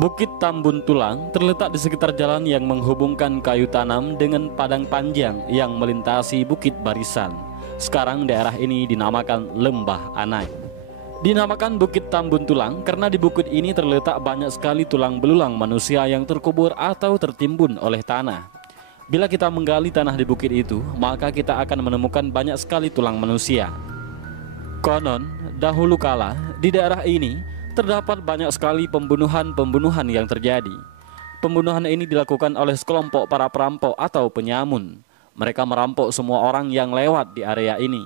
Bukit Tambun Tulang terletak di sekitar jalan yang menghubungkan Kayu Tanam dengan Padang Panjang yang melintasi Bukit Barisan. Sekarang daerah ini dinamakan Lembah Anai. Dinamakan Bukit Tambun Tulang karena di bukit ini terletak banyak sekali tulang belulang manusia yang terkubur atau tertimbun oleh tanah. Bila kita menggali tanah di bukit itu, maka kita akan menemukan banyak sekali tulang manusia. Konon, dahulu kala di daerah ini terdapat banyak sekali pembunuhan yang terjadi. Pembunuhan ini dilakukan oleh sekelompok para perampok atau penyamun. Mereka merampok semua orang yang lewat di area ini.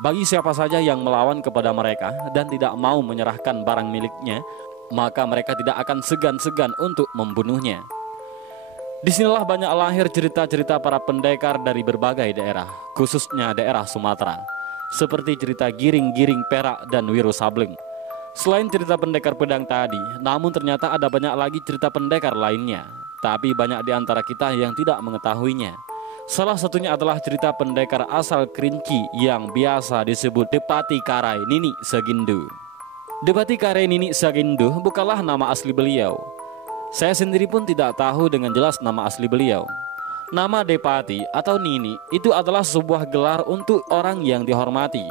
Bagi siapa saja yang melawan kepada mereka dan tidak mau menyerahkan barang miliknya, maka mereka tidak akan segan-segan untuk membunuhnya. Disinilah banyak lahir cerita-cerita para pendekar dari berbagai daerah, khususnya daerah Sumatera, seperti cerita Giring-Giring Perak dan Wiro Sableng. Selain cerita pendekar pedang tadi, namun ternyata ada banyak lagi cerita pendekar lainnya, tapi banyak di antara kita yang tidak mengetahuinya. Salah satunya adalah cerita pendekar asal Kerinci yang biasa disebut Depati Karai Nini Sagindu. Depati Karai Nini Sagindu bukanlah nama asli beliau. Saya sendiri pun tidak tahu dengan jelas nama asli beliau. Nama Depati atau Nini itu adalah sebuah gelar untuk orang yang dihormati.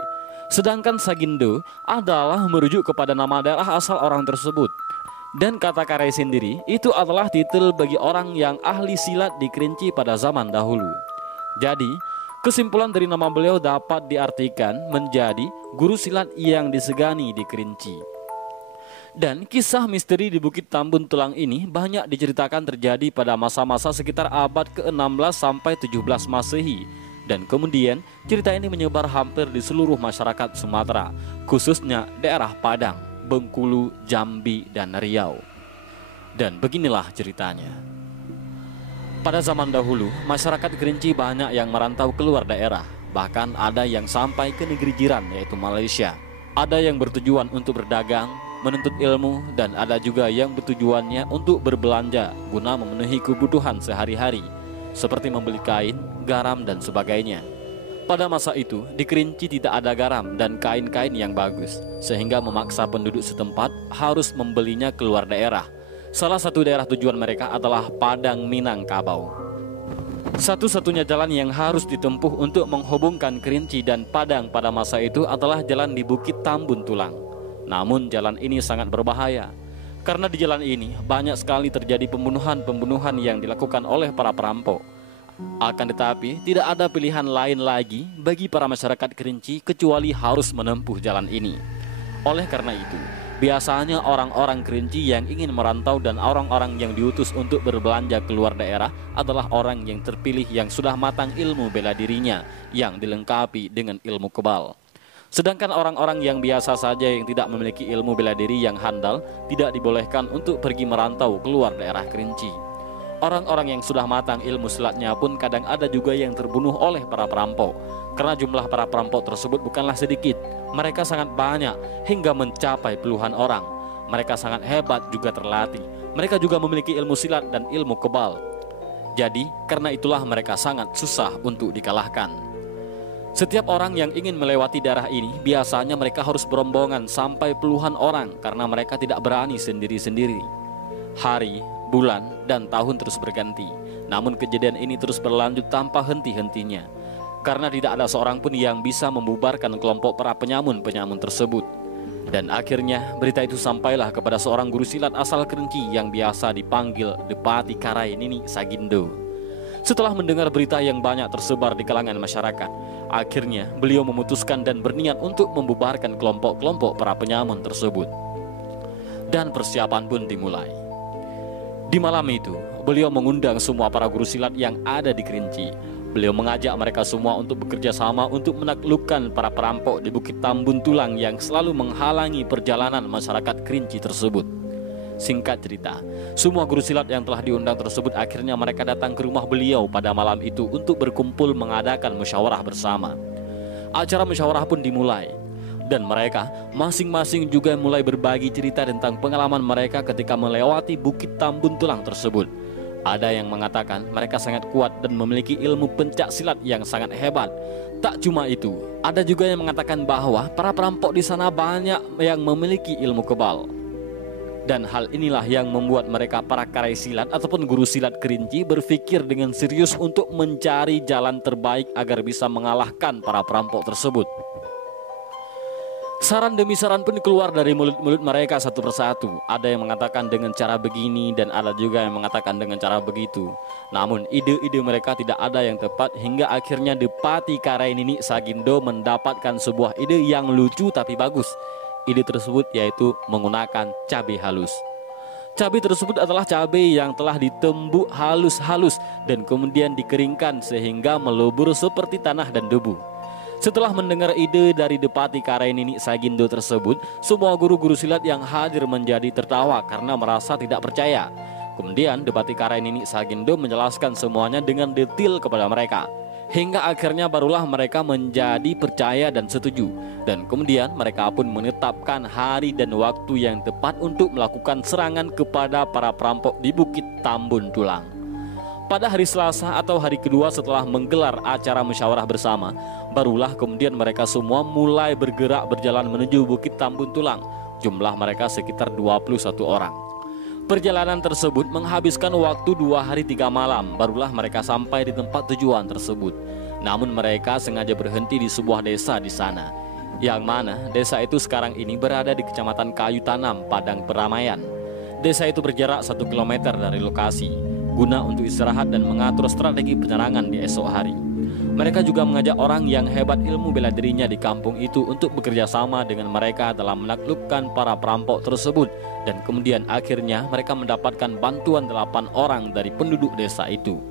Sedangkan Sagindu adalah merujuk kepada nama daerah asal orang tersebut. Dan kata Karai sendiri itu adalah titel bagi orang yang ahli silat di Kerinci pada zaman dahulu. Jadi, kesimpulan dari nama beliau dapat diartikan menjadi guru silat yang disegani di Kerinci. Dan kisah misteri di Bukit Tambun Tulang ini banyak diceritakan terjadi pada masa-masa sekitar abad ke-16 sampai 17 Masehi. Dan kemudian cerita ini menyebar hampir di seluruh masyarakat Sumatera, khususnya daerah Padang, Bengkulu, Jambi, dan Riau. Dan beginilah ceritanya. Pada zaman dahulu, masyarakat Kerinci banyak yang merantau keluar daerah. Bahkan ada yang sampai ke negeri jiran yaitu Malaysia. Ada yang bertujuan untuk berdagang, menuntut ilmu, dan ada juga yang bertujuannya untuk berbelanja guna memenuhi kebutuhan sehari-hari, seperti membeli kain, garam, dan sebagainya. Pada masa itu, di Kerinci tidak ada garam dan kain-kain yang bagus, sehingga memaksa penduduk setempat harus membelinya keluar daerah. Salah satu daerah tujuan mereka adalah Padang Minangkabau. Satu-satunya jalan yang harus ditempuh untuk menghubungkan Kerinci dan Padang pada masa itu adalah jalan di Bukit Tambun Tulang. Namun jalan ini sangat berbahaya, karena di jalan ini banyak sekali terjadi pembunuhan yang dilakukan oleh para perampok. Akan tetapi, tidak ada pilihan lain lagi bagi para masyarakat Kerinci kecuali harus menempuh jalan ini. Oleh karena itu, biasanya orang-orang Kerinci yang ingin merantau dan orang-orang yang diutus untuk berbelanja keluar daerah adalah orang yang terpilih yang sudah matang ilmu bela dirinya yang dilengkapi dengan ilmu kebal. Sedangkan orang-orang yang biasa saja yang tidak memiliki ilmu bela diri yang handal tidak dibolehkan untuk pergi merantau keluar daerah Kerinci. Orang-orang yang sudah matang ilmu silatnya pun kadang ada juga yang terbunuh oleh para perampok. Karena jumlah para perampok tersebut bukanlah sedikit. Mereka sangat banyak hingga mencapai puluhan orang. Mereka sangat hebat juga terlatih. Mereka juga memiliki ilmu silat dan ilmu kebal. Jadi karena itulah mereka sangat susah untuk dikalahkan. Setiap orang yang ingin melewati daerah ini biasanya mereka harus berombongan sampai puluhan orang karena mereka tidak berani sendiri-sendiri. Hari, bulan, dan tahun terus berganti. Namun kejadian ini terus berlanjut tanpa henti-hentinya, karena tidak ada seorang pun yang bisa membubarkan kelompok para penyamun tersebut. Dan akhirnya berita itu sampailah kepada seorang guru silat asal Kerinci yang biasa dipanggil Depati Karai Nini Sagindu. Setelah mendengar berita yang banyak tersebar di kalangan masyarakat, akhirnya beliau memutuskan dan berniat untuk membubarkan kelompok-kelompok para penyamun tersebut. Dan persiapan pun dimulai. Di malam itu, beliau mengundang semua para guru silat yang ada di Kerinci. Beliau mengajak mereka semua untuk bekerja sama untuk menaklukkan para perampok di Bukit Tambun Tulang yang selalu menghalangi perjalanan masyarakat Kerinci tersebut. Singkat cerita, semua guru silat yang telah diundang tersebut akhirnya mereka datang ke rumah beliau pada malam itu untuk berkumpul mengadakan musyawarah bersama. Acara musyawarah pun dimulai. Dan mereka masing-masing juga mulai berbagi cerita tentang pengalaman mereka ketika melewati Bukit Tambun Tulang tersebut. Ada yang mengatakan mereka sangat kuat dan memiliki ilmu pencak silat yang sangat hebat. Tak cuma itu, ada juga yang mengatakan bahwa para perampok di sana banyak yang memiliki ilmu kebal. Dan hal inilah yang membuat mereka para karai silat ataupun guru silat Kerinci berpikir dengan serius untuk mencari jalan terbaik agar bisa mengalahkan para perampok tersebut. Saran demi saran pun keluar dari mulut-mulut mereka satu persatu. Ada yang mengatakan dengan cara begini dan ada juga yang mengatakan dengan cara begitu. Namun ide-ide mereka tidak ada yang tepat hingga akhirnya Depati Karai Nini Sagindo mendapatkan sebuah ide yang lucu tapi bagus. Ide tersebut yaitu menggunakan cabai halus. Cabai tersebut adalah cabai yang telah ditembuk halus-halus dan kemudian dikeringkan sehingga melebur seperti tanah dan debu. Setelah mendengar ide dari Depati Karai Nini Sagindo tersebut, semua guru-guru silat yang hadir menjadi tertawa karena merasa tidak percaya. Kemudian Depati Karai Nini Sagindo menjelaskan semuanya dengan detail kepada mereka. Hingga akhirnya barulah mereka menjadi percaya dan setuju. Dan kemudian mereka pun menetapkan hari dan waktu yang tepat untuk melakukan serangan kepada para perampok di Bukit Tambun Tulang. Pada hari Selasa atau hari kedua setelah menggelar acara musyawarah bersama, barulah kemudian mereka semua mulai bergerak berjalan menuju Bukit Tambun Tulang. Jumlah mereka sekitar 21 orang. Perjalanan tersebut menghabiskan waktu 2 hari 3 malam, barulah mereka sampai di tempat tujuan tersebut. Namun mereka sengaja berhenti di sebuah desa di sana, yang mana desa itu sekarang ini berada di Kecamatan Kayu Tanam, Padang Peramaian. Desa itu berjarak 1 km dari lokasi, guna untuk istirahat dan mengatur strategi penyerangan di esok hari. Mereka juga mengajak orang yang hebat ilmu bela dirinya di kampung itu untuk bekerja sama dengan mereka dalam menaklukkan para perampok tersebut. Dan kemudian akhirnya mereka mendapatkan bantuan 8 orang dari penduduk desa itu.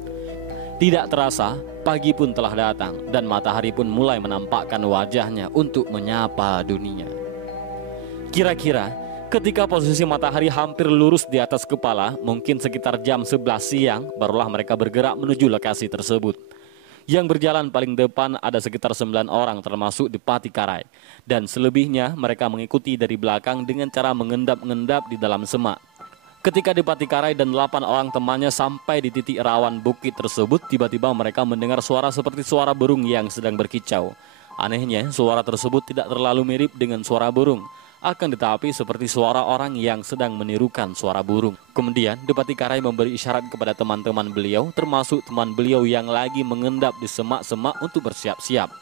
Tidak terasa, pagi pun telah datang dan matahari pun mulai menampakkan wajahnya untuk menyapa dunia. Kira-kira ketika posisi matahari hampir lurus di atas kepala, mungkin sekitar jam 11 siang, barulah mereka bergerak menuju lokasi tersebut. Yang berjalan paling depan ada sekitar 9 orang termasuk Depati Karai. Dan selebihnya mereka mengikuti dari belakang dengan cara mengendap-endap di dalam semak. Ketika Depati Karai dan 8 orang temannya sampai di titik rawan bukit tersebut, tiba-tiba mereka mendengar suara seperti suara burung yang sedang berkicau. Anehnya, suara tersebut tidak terlalu mirip dengan suara burung, akan tetapi seperti suara orang yang sedang menirukan suara burung. Kemudian Depati Karai memberi isyarat kepada teman-teman beliau, termasuk teman beliau yang lagi mengendap di semak-semak untuk bersiap-siap.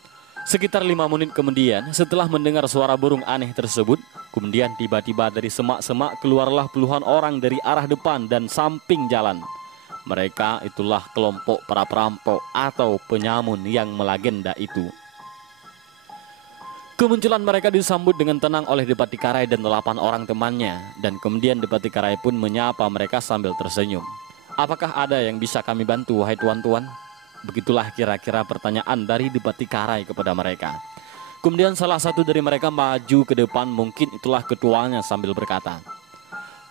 Sekitar 5 menit kemudian, setelah mendengar suara burung aneh tersebut, kemudian tiba-tiba dari semak-semak keluarlah puluhan orang dari arah depan dan samping jalan. Mereka itulah kelompok para perampok atau penyamun yang melegenda itu. Kemunculan mereka disambut dengan tenang oleh Depati Karai dan 8 orang temannya. Dan kemudian Depati Karai pun menyapa mereka sambil tersenyum. Apakah ada yang bisa kami bantu, wahai tuan-tuan? Begitulah kira-kira pertanyaan dari Depati Karai kepada mereka. Kemudian salah satu dari mereka maju ke depan, mungkin itulah ketuanya, sambil berkata,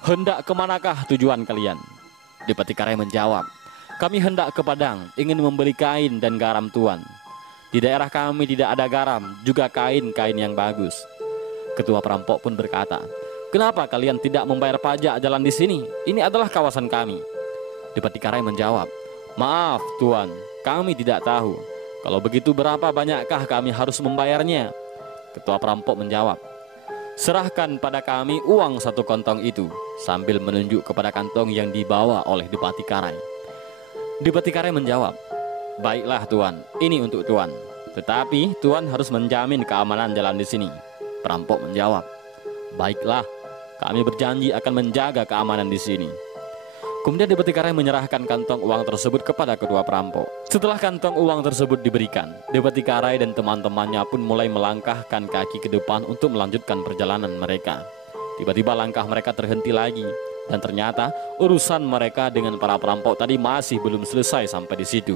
"Hendak kemanakah tujuan kalian?" Depati Karai menjawab, "Kami hendak ke Padang, ingin membeli kain dan garam tuan. Di daerah kami tidak ada garam, juga kain-kain yang bagus." Ketua perampok pun berkata, "Kenapa kalian tidak membayar pajak jalan di sini? Ini adalah kawasan kami." Depati Karai menjawab, "Maaf tuan, kami tidak tahu. Kalau begitu berapa banyakkah kami harus membayarnya?" Ketua perampok menjawab, "Serahkan pada kami uang 1 kantong itu," sambil menunjuk kepada kantong yang dibawa oleh Depati Karai. Depati Karai menjawab, "Baiklah tuan, ini untuk tuan. Tetapi tuan harus menjamin keamanan jalan di sini." Perampok menjawab, "Baiklah, kami berjanji akan menjaga keamanan di sini." Kemudian Depati Karai menyerahkan kantong uang tersebut kepada kedua perampok. Setelah kantong uang tersebut diberikan, Depati Karai dan teman-temannya pun mulai melangkahkan kaki ke depan untuk melanjutkan perjalanan mereka. Tiba-tiba langkah mereka terhenti lagi. Dan ternyata urusan mereka dengan para perampok tadi masih belum selesai sampai di situ.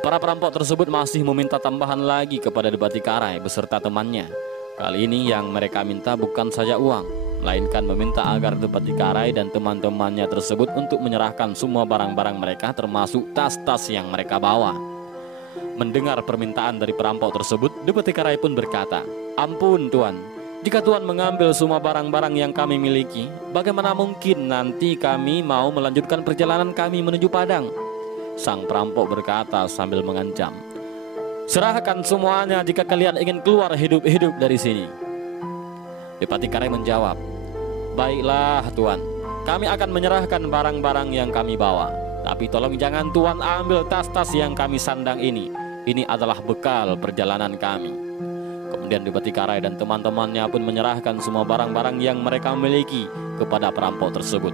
Para perampok tersebut masih meminta tambahan lagi kepada Depati Karai beserta temannya. Kali ini yang mereka minta bukan saja uang, melainkan meminta agar Depati Karai dan teman-temannya tersebut untuk menyerahkan semua barang-barang mereka, termasuk tas-tas yang mereka bawa. Mendengar permintaan dari perampok tersebut, Depati Karai pun berkata, "Ampun tuan, jika tuan mengambil semua barang-barang yang kami miliki, bagaimana mungkin nanti kami mau melanjutkan perjalanan kami menuju Padang?" Sang perampok berkata sambil mengancam, "Serahkan semuanya jika kalian ingin keluar hidup-hidup dari sini." Depati Karai menjawab, "Baiklah tuan, kami akan menyerahkan barang-barang yang kami bawa. Tapi tolong jangan Tuan ambil tas-tas yang kami sandang ini. Ini adalah bekal perjalanan kami." Kemudian Adipati Karai dan teman-temannya pun menyerahkan semua barang-barang yang mereka miliki kepada perampok tersebut,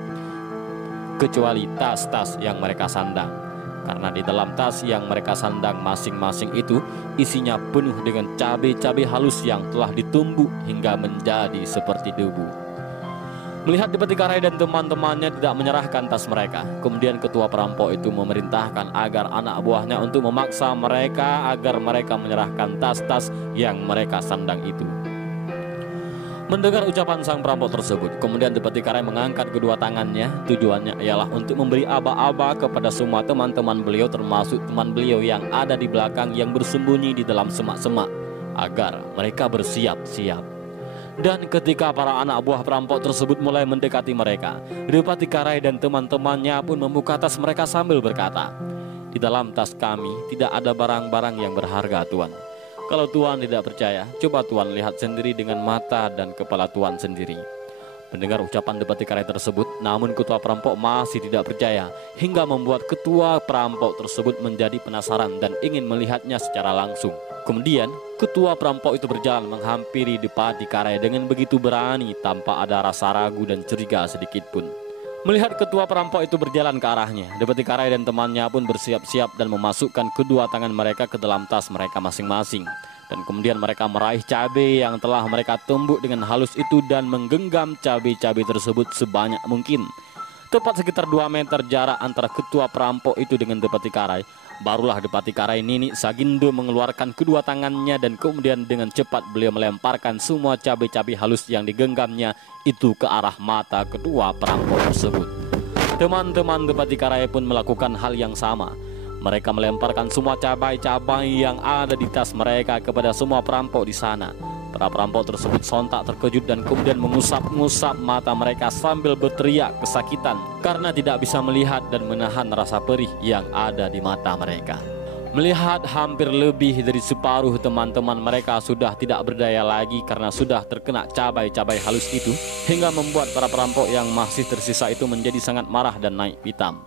kecuali tas-tas yang mereka sandang. Karena di dalam tas yang mereka sandang masing-masing itu isinya penuh dengan cabai-cabai halus yang telah ditumbuk hingga menjadi seperti debu. Melihat Adipati Karai dan teman-temannya tidak menyerahkan tas mereka, kemudian ketua perampok itu memerintahkan agar anak buahnya untuk memaksa mereka agar mereka menyerahkan tas-tas yang mereka sandang itu. Mendengar ucapan sang perampok tersebut, kemudian Adipati Karai mengangkat kedua tangannya. Tujuannya ialah untuk memberi aba-aba kepada semua teman-teman beliau, termasuk teman beliau yang ada di belakang yang bersembunyi di dalam semak-semak, agar mereka bersiap-siap. Dan ketika para anak buah perampok tersebut mulai mendekati mereka, Adipati Karai dan teman-temannya pun membuka tas mereka sambil berkata, "Di dalam tas kami tidak ada barang-barang yang berharga, Tuan. Kalau Tuan tidak percaya, coba Tuan lihat sendiri dengan mata dan kepala Tuan sendiri." Mendengar ucapan Adipati Karai tersebut, namun ketua perampok masih tidak percaya, hingga membuat ketua perampok tersebut menjadi penasaran dan ingin melihatnya secara langsung. Kemudian ketua perampok itu berjalan menghampiri Adipati Karai dengan begitu berani tanpa ada rasa ragu dan curiga sedikit pun. Melihat ketua perampok itu berjalan ke arahnya, Adipati Karai dan temannya pun bersiap-siap dan memasukkan kedua tangan mereka ke dalam tas mereka masing-masing. Dan kemudian mereka meraih cabai yang telah mereka tumbuk dengan halus itu dan menggenggam cabai-cabai tersebut sebanyak mungkin. Tepat sekitar 2 meter jarak antara ketua perampok itu dengan Adipati Karai. Barulah Adipati Karai Nini Sagindo mengeluarkan kedua tangannya dan kemudian dengan cepat beliau melemparkan semua cabai-cabai halus yang digenggamnya itu ke arah mata kedua perampok tersebut. Teman-teman Adipati Karai pun melakukan hal yang sama. Mereka melemparkan semua cabai-cabai yang ada di tas mereka kepada semua perampok di sana. Para perampok tersebut sontak terkejut dan kemudian mengusap-ngusap mata mereka sambil berteriak kesakitan karena tidak bisa melihat dan menahan rasa perih yang ada di mata mereka. Melihat hampir lebih dari separuh teman-teman mereka sudah tidak berdaya lagi karena sudah terkena cabai-cabai halus itu, hingga membuat para perampok yang masih tersisa itu menjadi sangat marah dan naik pitam.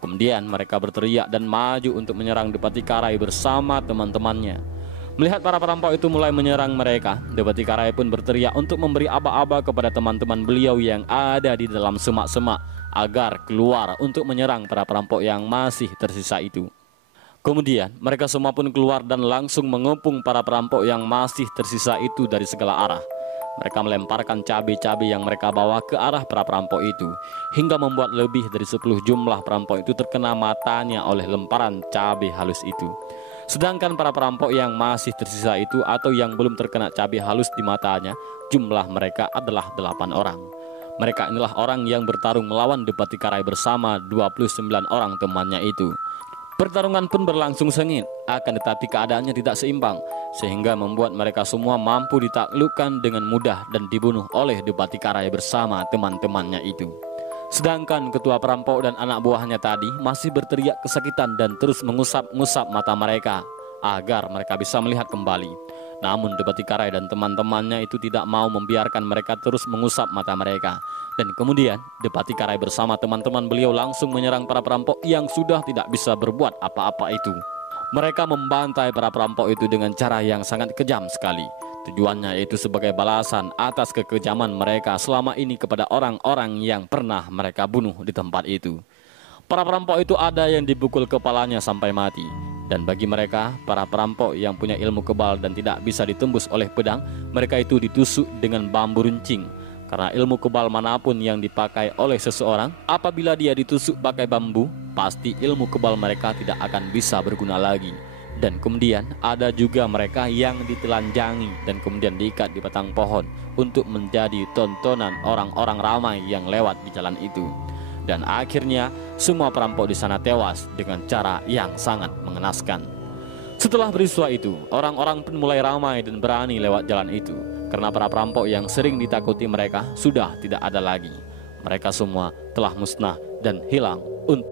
Kemudian mereka berteriak dan maju untuk menyerang Adipati Karai bersama teman-temannya. Melihat para perampok itu mulai menyerang mereka, Adipati Karai pun berteriak untuk memberi aba-aba kepada teman-teman beliau yang ada di dalam semak-semak agar keluar untuk menyerang para perampok yang masih tersisa itu. Kemudian mereka semua pun keluar dan langsung mengepung para perampok yang masih tersisa itu dari segala arah. Mereka melemparkan cabai-cabai yang mereka bawa ke arah para perampok itu, hingga membuat lebih dari 10 jumlah perampok itu terkena matanya oleh lemparan cabai halus itu. Sedangkan para perampok yang masih tersisa itu atau yang belum terkena cabai halus di matanya, jumlah mereka adalah 8 orang. Mereka inilah orang yang bertarung melawan Adipati Karai bersama 29 orang temannya itu. Pertarungan pun berlangsung sengit, akan tetapi keadaannya tidak seimbang, sehingga membuat mereka semua mampu ditaklukkan dengan mudah dan dibunuh oleh Adipati Karai bersama teman-temannya itu. Sedangkan ketua perampok dan anak buahnya tadi masih berteriak kesakitan dan terus mengusap-ngusap mata mereka agar mereka bisa melihat kembali. Namun Adipati Karai dan teman-temannya itu tidak mau membiarkan mereka terus mengusap mata mereka. Dan kemudian Adipati Karai bersama teman-teman beliau langsung menyerang para perampok yang sudah tidak bisa berbuat apa-apa itu. Mereka membantai para perampok itu dengan cara yang sangat kejam sekali. Tujuannya yaitu sebagai balasan atas kekejaman mereka selama ini kepada orang-orang yang pernah mereka bunuh di tempat itu. Para perampok itu ada yang dipukul kepalanya sampai mati. Dan bagi mereka, para perampok yang punya ilmu kebal dan tidak bisa ditembus oleh pedang, mereka itu ditusuk dengan bambu runcing. Karena ilmu kebal manapun yang dipakai oleh seseorang, apabila dia ditusuk pakai bambu, pasti ilmu kebal mereka tidak akan bisa berguna lagi. Dan kemudian ada juga mereka yang ditelanjangi dan kemudian diikat di batang pohon untuk menjadi tontonan orang-orang ramai yang lewat di jalan itu. Dan akhirnya semua perampok di sana tewas dengan cara yang sangat mengenaskan. Setelah peristiwa itu, orang-orang pun mulai ramai dan berani lewat jalan itu, karena para perampok yang sering ditakuti mereka sudah tidak ada lagi. Mereka semua telah musnah dan hilang untuk